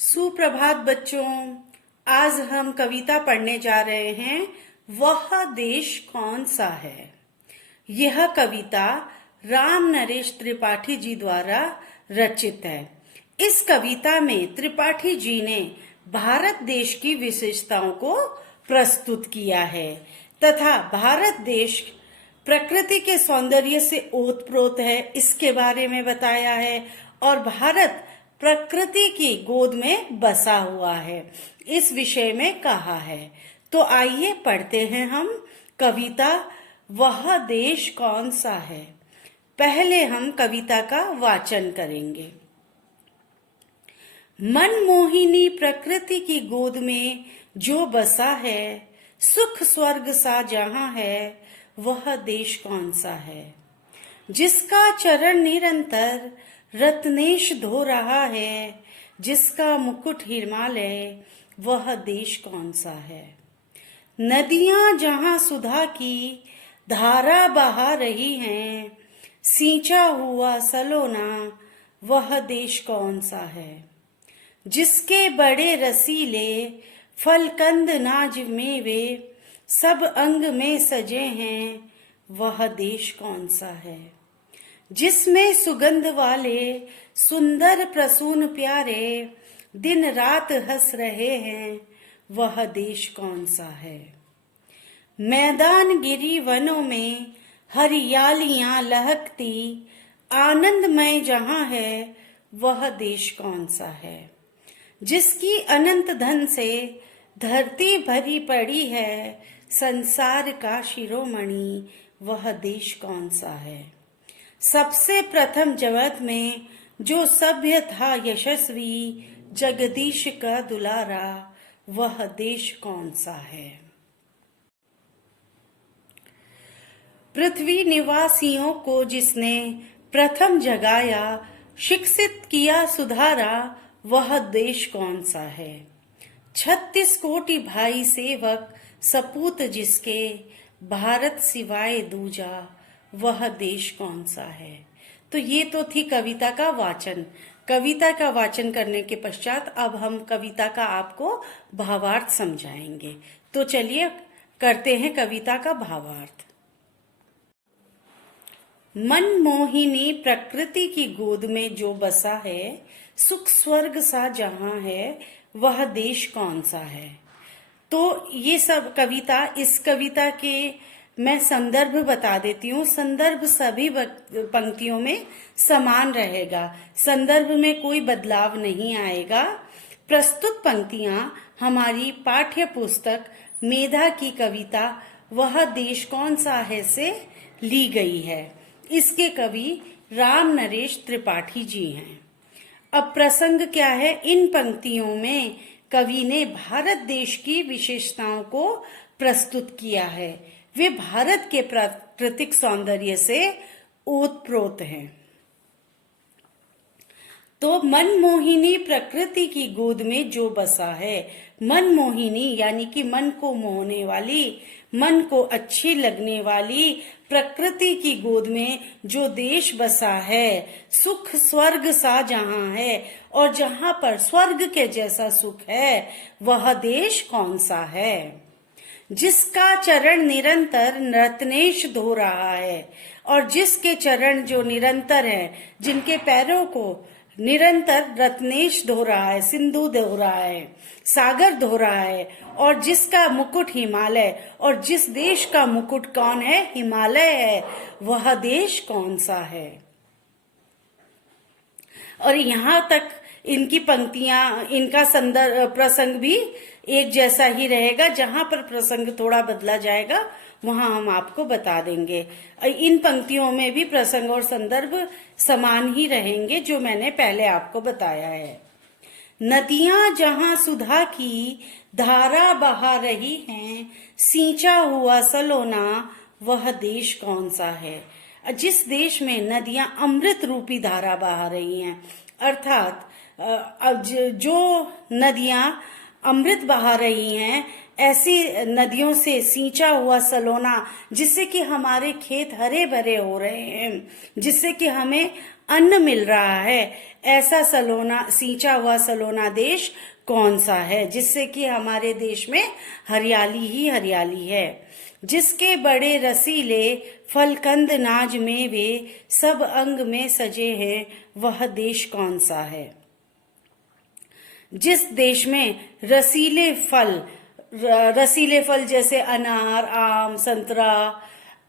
सुप्रभात बच्चों। आज हम कविता पढ़ने जा रहे हैं, वह देश कौन सा है। यह कविता राम नरेश त्रिपाठी जी द्वारा रचित है। इस कविता में त्रिपाठी जी ने भारत देश की विशेषताओं को प्रस्तुत किया है तथा भारत देश प्रकृति के सौंदर्य से ओतप्रोत है, इसके बारे में बताया है और भारत प्रकृति की गोद में बसा हुआ है, इस विषय में कहा है। तो आइए पढ़ते हैं हम कविता वह देश कौन सा है। पहले हम कविता का वाचन करेंगे। मनमोहिनी प्रकृति की गोद में जो बसा है, सुख स्वर्ग सा जहां है, वह देश कौन सा है। जिसका चरण निरंतर रत्नेश धो रहा है, जिसका मुकुट हिमालय, वह देश कौन सा है। नदियां जहां सुधा की धारा बहा रही हैं, सींचा हुआ सलोना, वह देश कौन सा है। जिसके बड़े रसीले फलकंद नाज मेवे सब अंग में सजे हैं, वह देश कौन सा है। जिसमें सुगंध वाले सुंदर प्रसून प्यारे दिन रात हंस रहे हैं, वह देश कौन सा है। मैदान गिरी वनों में हरियालियां लहकती आनंदमय जहां है, वह देश कौन सा है। जिसकी अनंत धन से धरती भरी पड़ी है, संसार का शिरोमणि, वह देश कौन सा है। सबसे प्रथम जगत में जो सभ्य था यशस्वी, जगदीश का दुलारा, वह देश कौन सा है। पृथ्वी निवासियों को जिसने प्रथम जगाया, शिक्षित किया सुधारा, वह देश कौन सा है। 36 कोटि भाई सेवक सपूत जिसके, भारत सिवाय दूजा, वह देश कौन सा है। तो ये तो थी कविता का वाचन। कविता का वाचन करने के पश्चात अब हम कविता का आपको भावार्थ समझाएंगे। तो चलिए करते हैं कविता का भावार्थ। मनमोहिनी प्रकृति की गोद में जो बसा है, सुख स्वर्ग सा जहां है, वह देश कौन सा है। तो ये सब कविता, इस कविता के मैं संदर्भ बता देती हूँ। संदर्भ सभी पंक्तियों में समान रहेगा, संदर्भ में कोई बदलाव नहीं आएगा। प्रस्तुत पंक्तियां हमारी पाठ्य पुस्तक मेधा की कविता वह देश कौन सा है से ली गई है। इसके कवि राम नरेश त्रिपाठी जी हैं। अब प्रसंग क्या है। इन पंक्तियों में कवि ने भारत देश की विशेषताओं को प्रस्तुत किया है। वे भारत के प्राकृतिक सौंदर्य से ओतप्रोत हैं। तो मनमोहिनी प्रकृति की गोद में जो बसा है, मनमोहिनी यानी कि मन को मोहने वाली, मन को अच्छी लगने वाली प्रकृति की गोद में जो देश बसा है, सुख स्वर्ग सा जहां है, और जहां पर स्वर्ग के जैसा सुख है, वह देश कौन सा है। जिसका चरण निरंतर रत्नेश धो रहा है, और जिसके चरण जो निरंतर है, जिनके पैरों को निरंतर रत्नेश धो रहा है, सिंधु धो रहा है, सागर धो रहा है, और जिसका मुकुट हिमालय, और जिस देश का मुकुट कौन है, हिमालय है, वह देश कौन सा है। और यहाँ तक इनकी पंक्तियां, इनका संदर्भ प्रसंग भी एक जैसा ही रहेगा। जहां पर प्रसंग थोड़ा बदला जाएगा वहां हम आपको बता देंगे। इन पंक्तियों में भी प्रसंग और संदर्भ समान ही रहेंगे, जो मैंने पहले आपको बताया है। नदियां जहां सुधा की धारा बहा रही हैं, सींचा हुआ सलोना, वह देश कौन सा है। जिस देश में नदियां अमृत रूपी धारा बहा रही हैं, अर्थात जो नदियां अमृत बहा रही हैं, ऐसी नदियों से सींचा हुआ सलोना, जिससे कि हमारे खेत हरे भरे हो रहे हैं, जिससे कि हमें अन्न मिल रहा है, ऐसा सलोना सींचा हुआ सलोना देश कौन सा है, जिससे कि हमारे देश में हरियाली ही हरियाली है। जिसके बड़े रसीले फलकंद नाज मेवे सब अंग में सजे हैं, वह देश कौन सा है। जिस देश में रसीले फल जैसे अनार, आम, संतरा,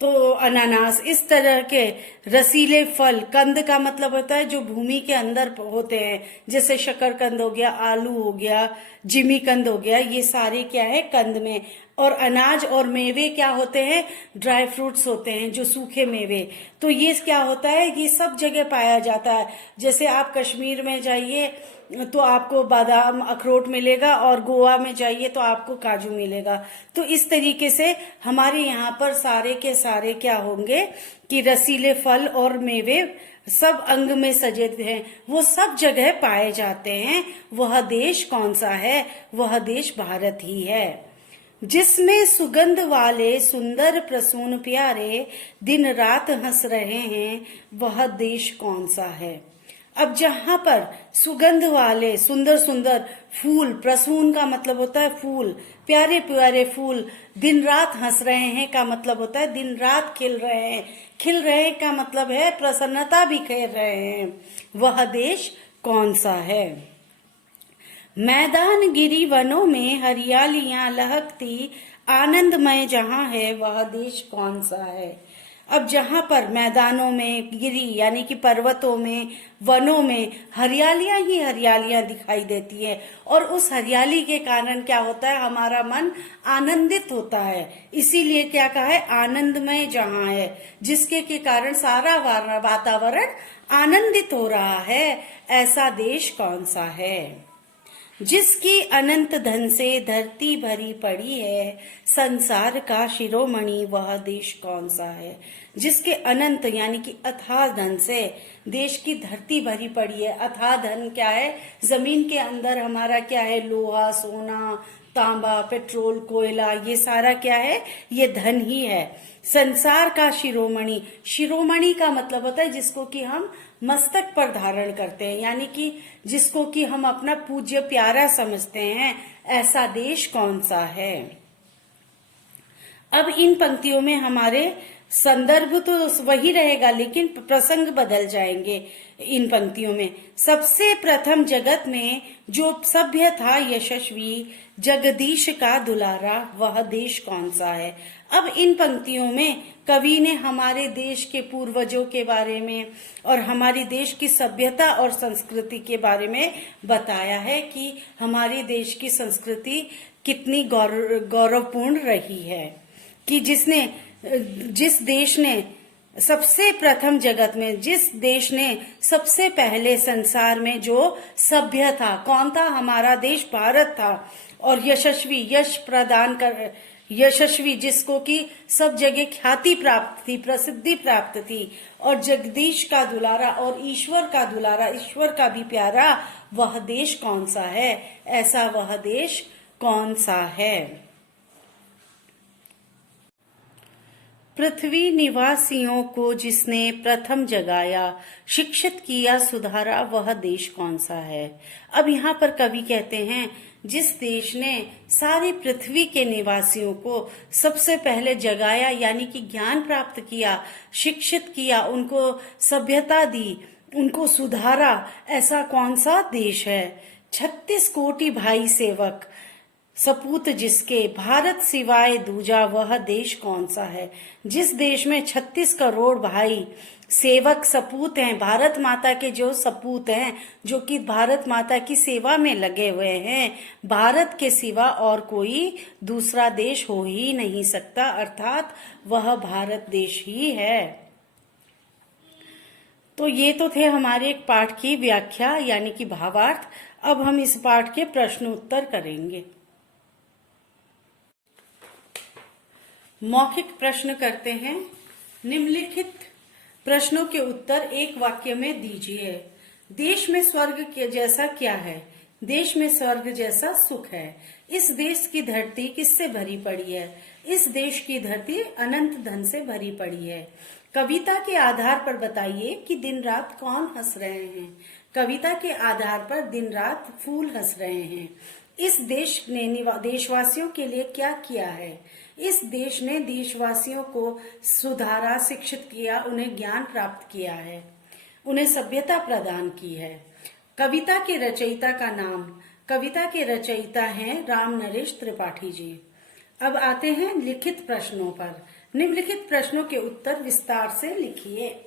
तो अनानास, इस तरह के रसीले फल, कंद का मतलब होता है जो भूमि के अंदर होते हैं, जैसे शकरकंद हो गया, आलू हो गया, जिमीकंद हो गया, ये सारे क्या है कंद में। और अनाज और मेवे क्या होते हैं, ड्राई फ्रूट्स होते हैं, जो सूखे मेवे। तो ये क्या होता है, ये सब जगह पाया जाता है। जैसे आप कश्मीर में जाइए तो आपको बादाम अखरोट मिलेगा, और गोवा में जाइए तो आपको काजू मिलेगा। तो इस तरीके से हमारे यहाँ पर सारे के सारे क्या होंगे कि रसीले फल और मेवे सब अंग में सजे हैं, वो सब जगह पाए जाते हैं। वह देश कौन सा है, वह देश भारत ही है। जिसमें सुगंध वाले सुंदर प्रसून प्यारे दिन रात हंस रहे हैं, वह देश कौन सा है। अब जहां पर सुगंध वाले सुंदर सुंदर फूल, प्रसून का मतलब होता है फूल, प्यारे प्यारे फूल दिन रात हंस रहे हैं का मतलब होता है दिन रात खिल रहे हैं। खिल रहे का मतलब है प्रसन्नता भी खेल रहे हैं, वह देश कौन सा है। मैदान गिरी वनों में हरियालियां लहकती आनंदमय जहां है, वह देश कौन सा है। अब जहां पर मैदानों में, गिरी यानी कि पर्वतों में, वनों में हरियालियां ही हरियालियां दिखाई देती है, और उस हरियाली के कारण क्या होता है, हमारा मन आनंदित होता है। इसीलिए क्या कहा है, आनंदमय जहां है, जिसके के कारण सारा वातावरण आनंदित हो रहा है, ऐसा देश कौन सा है। जिसकी अनंत धन से धरती भरी पड़ी है, संसार का शिरोमणि, वह देश कौन सा है। जिसके अनंत यानी कि अथाह धन से देश की धरती भरी पड़ी है। अथाह धन क्या है, जमीन के अंदर हमारा क्या है, लोहा, सोना, तांबा, पेट्रोल, कोयला, ये सारा क्या है, ये धन ही है। संसार का शिरोमणि, शिरोमणि का मतलब होता है जिसको कि हम मस्तक पर धारण करते हैं, यानी कि जिसको कि हम अपना पूज्य प्यारा समझते हैं, ऐसा देश कौन सा है। अब इन पंक्तियों में हमारे संदर्भ तो वही रहेगा, लेकिन प्रसंग बदल जाएंगे इन पंक्तियों में। सबसे प्रथम जगत में जो सभ्य था यशस्वी, जगदीश का दुलारा, वह देश कौन सा है। अब इन पंक्तियों में कवि ने हमारे देश के पूर्वजों के बारे में और हमारी देश की सभ्यता और संस्कृति के बारे में बताया है कि हमारे देश की संस्कृति कितनी गौरवपूर्ण रही है, कि जिस देश ने सबसे प्रथम जगत में, जिस देश ने सबसे पहले संसार में जो सभ्य था, कौन था, हमारा देश भारत था। और यशस्वी, यश प्रदान कर, यशस्वी जिसको कि सब जगह ख्याति प्राप्त थी, प्रसिद्धि प्राप्त थी, और जगदीश का दुलारा और ईश्वर का दुलारा, ईश्वर का भी प्यारा, वह देश कौन सा है, ऐसा वह देश कौन सा है। पृथ्वी निवासियों को जिसने प्रथम जगाया, शिक्षित किया, सुधारा, वह देश कौन सा है। अब यहाँ पर कवि कहते हैं जिस देश ने सारी पृथ्वी के निवासियों को सबसे पहले जगाया, यानी कि ज्ञान प्राप्त किया, शिक्षित किया, उनको सभ्यता दी, उनको सुधारा, ऐसा कौन सा देश है। 36 कोटि भाई सेवक सपूत जिसके, भारत सिवाय दूजा, वह देश कौन सा है। जिस देश में 36 करोड़ भाई सेवक सपूत हैं, भारत माता के जो सपूत हैं, जो कि भारत माता की सेवा में लगे हुए हैं, भारत के सिवा और कोई दूसरा देश हो ही नहीं सकता, अर्थात वह भारत देश ही है। तो ये तो थे हमारे एक पाठ की व्याख्या यानी कि भावार्थ। अब हम इस पाठ के प्रश्न उत्तर करेंगे। मौखिक प्रश्न करते हैं। निम्नलिखित प्रश्नों के उत्तर एक वाक्य में दीजिए। देश में स्वर्ग के जैसा क्या है। देश में स्वर्ग जैसा सुख है। इस देश की धरती किससे भरी पड़ी है। इस देश की धरती अनंत धन से भरी पड़ी है। कविता के आधार पर बताइए कि दिन रात कौन हंस रहे हैं। कविता के आधार पर दिन रात फूल हंस रहे हैं। इस देश ने देशवासियों के लिए क्या किया है। इस देश ने देशवासियों को सुधारा, शिक्षित किया, उन्हें ज्ञान प्राप्त किया है, उन्हें सभ्यता प्रदान की है। कविता के रचयिता का नाम, कविता के रचयिता हैं राम नरेश त्रिपाठी जी। अब आते हैं लिखित प्रश्नों पर। निम्नलिखित प्रश्नों के उत्तर विस्तार से लिखिए।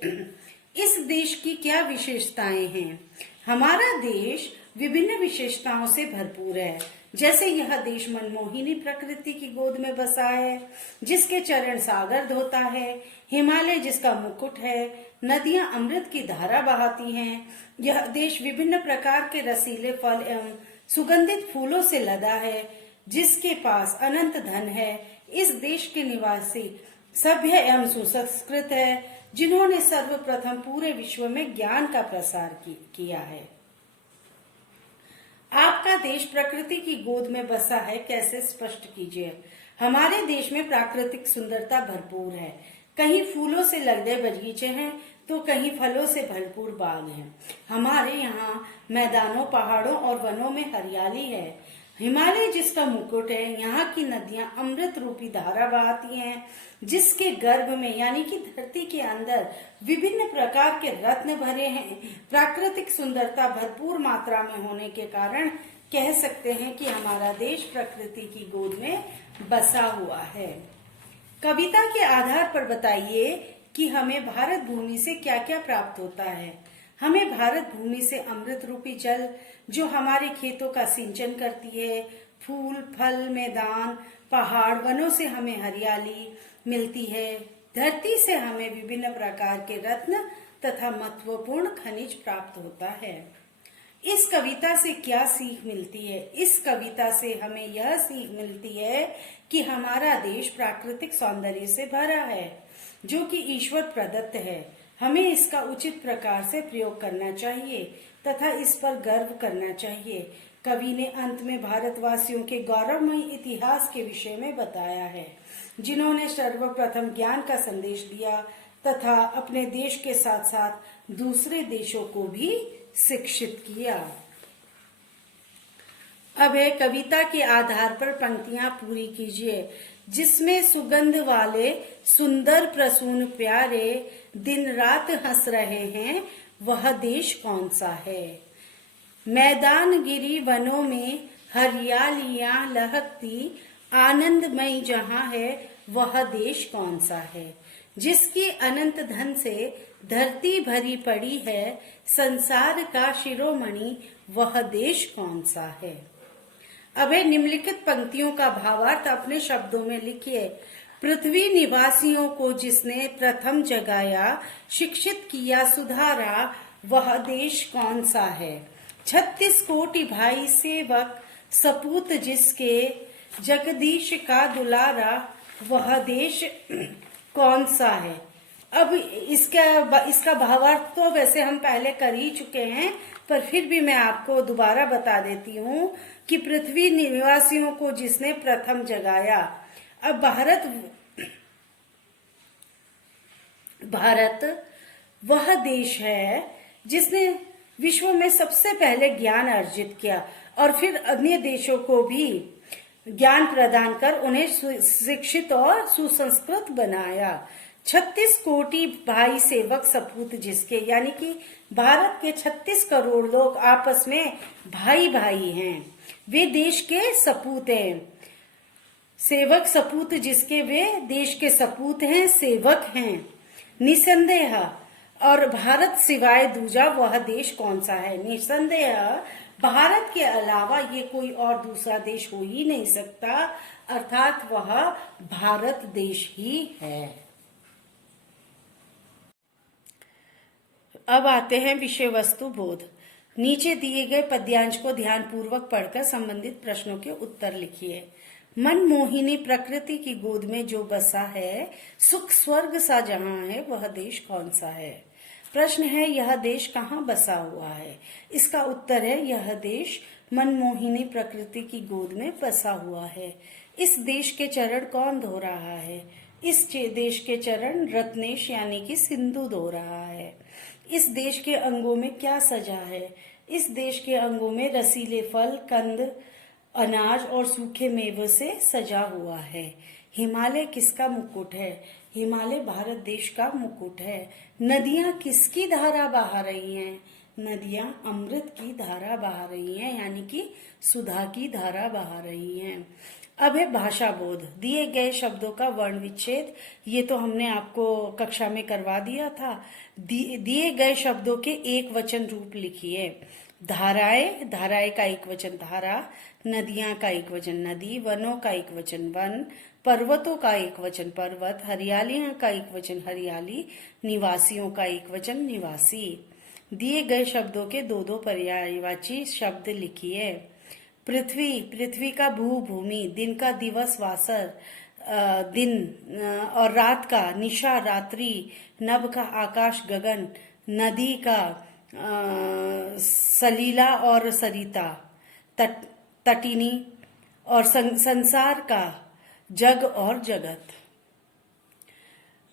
इस देश की क्या विशेषताएं हैं। हमारा देश विभिन्न विशेषताओं से भरपूर है। जैसे यह देश मनमोहिनी प्रकृति की गोद में बसा है, जिसके चरण सागर धोता है, हिमालय जिसका मुकुट है, नदियां अमृत की धारा बहाती हैं। यह देश विभिन्न प्रकार के रसीले फल एवं सुगंधित फूलों से लदा है, जिसके पास अनंत धन है। इस देश के निवासी सभ्य एवं सुसंस्कृत है, जिन्होंने सर्वप्रथम पूरे विश्व में ज्ञान का प्रसार किया है। आपका देश प्रकृति की गोद में बसा है, कैसे स्पष्ट कीजिए। हमारे देश में प्राकृतिक सुंदरता भरपूर है। कहीं फूलों से लदे बगीचे हैं तो कहीं फलों से भरपूर बाग हैं। हमारे यहाँ मैदानों, पहाड़ों और वनों में हरियाली है। हिमालय जिसका मुकुट है, यहाँ की नदियां अमृत रूपी धारा बहाती हैं, जिसके गर्भ में यानी कि धरती के अंदर विभिन्न प्रकार के रत्न भरे हैं। प्राकृतिक सुंदरता भरपूर मात्रा में होने के कारण कह सकते हैं कि हमारा देश प्रकृति की गोद में बसा हुआ है। कविता के आधार पर बताइए कि हमें भारत भूमि से क्या क्या प्राप्त होता है। हमें भारत भूमि से अमृत रूपी जल, जो हमारे खेतों का सिंचन करती है, फूल, फल, मैदान, पहाड़, वनों से हमें हरियाली मिलती है। धरती से हमें विभिन्न प्रकार के रत्न तथा महत्वपूर्ण खनिज प्राप्त होता है। इस कविता से क्या सीख मिलती है। इस कविता से हमें यह सीख मिलती है कि हमारा देश प्राकृतिक सौंदर्य से भरा है, जो कि ईश्वर प्रदत्त है। हमें इसका उचित प्रकार से प्रयोग करना चाहिए तथा इस पर गर्व करना चाहिए। कवि ने अंत में भारतवासियों के गौरवमयी इतिहास के विषय में बताया है, जिन्होंने सर्वप्रथम ज्ञान का संदेश दिया तथा अपने देश के साथ साथ दूसरे देशों को भी शिक्षित किया। अब है कविता के आधार पर पंक्तियां पूरी कीजिए, जिसमें सुगंध वाले सुंदर प्रसून प्यारे दिन रात हंस रहे हैं, वह देश कौन सा है। मैदान गिरी वनों में हरियालियां लहकती, आनंदमय जहां है, वह देश कौन सा है। जिसकी अनंत धन से धरती भरी पड़ी है, संसार का शिरोमणि, वह देश कौन सा है। अब निम्नलिखित पंक्तियों का भावार्थ अपने शब्दों में लिखिए। पृथ्वी निवासियों को जिसने प्रथम जगाया, शिक्षित किया, सुधारा, वह देश कौन सा है। 36 कोटि भाई सेवक सपूत जिसके, जगदीश का दुलारा, वह देश कौन सा है। अब इसका भावार्थ तो वैसे हम पहले कर ही चुके हैं, पर फिर भी मैं आपको दोबारा बता देती हूँ कि पृथ्वी निवासियों को जिसने प्रथम जगाया। अब भारत वह देश है जिसने विश्व में सबसे पहले ज्ञान अर्जित किया और फिर अन्य देशों को भी ज्ञान प्रदान कर उन्हें शिक्षित और सुसंस्कृत बनाया। 36 कोटि भाई सेवक सपूत जिसके, यानी कि भारत के 36 करोड़ लोग आपस में भाई भाई हैं। वे देश के सपूत हैं। सेवक सपूत जिसके, वे देश के सपूत हैं, सेवक हैं निसंदेह। और भारत सिवाय दूजा वह देश कौन सा है। निसंदेह भारत के अलावा ये कोई और दूसरा देश हो ही नहीं सकता, अर्थात वह भारत देश ही है। अब आते हैं विषय वस्तु बोध। नीचे दिए गए पद्यांश को ध्यान पूर्वक पढ़कर संबंधित प्रश्नों के उत्तर लिखिए। मनमोहिनी प्रकृति की गोद में जो बसा है, सुख स्वर्ग सा जहां है, वह देश कौन सा है। प्रश्न है, यह देश कहाँ बसा हुआ है। इसका उत्तर है, यह देश मनमोहिनी प्रकृति की गोद में बसा हुआ है। इस देश के चरण कौन धो रहा है। देश के चरण रत्नेश यानी कि सिंधु धो रहा है। इस देश के अंगों में क्या सजा है? इस देश के अंगों में रसीले फल, कंद, अनाज और सूखे मेवे से सजा हुआ है। हिमालय किसका मुकुट है? हिमालय भारत देश का मुकुट है। नदियां किसकी धारा बहा रही हैं? नदियां अमृत की धारा बहा रही हैं, यानी कि सुधा की धारा बहा रही हैं। अब है भाषा बोध। दिए गए शब्दों का वर्ण विच्छेद, ये तो हमने आपको कक्षा में करवा दिया था। दिए गए शब्दों के एक वचन रूप लिखिए। धाराएं, धाराएं का एक वचन धारा, नदियां का एक वचन नदी, वनों का एक वचन वन, पर्वतों का एक वचन पर्वत, हरियालियां का एक वचन हरियाली, निवासियों का एक वचन निवासी। दिए गए शब्दों के दो दो पर्यायवाची शब्द लिखिए। पृथ्वी, पृथ्वी का भू भूमि, दिन का दिवस वासर, दिन और रात का निशा रात्रि, नभ का आकाश गगन, नदी का सलीला और सरिता तटिनी, और संसार का जग और जगत।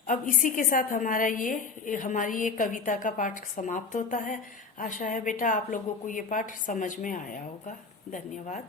अब इसी के साथ हमारी ये कविता का पाठ समाप्त होता है। आशा है बेटा आप लोगों को ये पाठ समझ में आया होगा। धन्यवाद।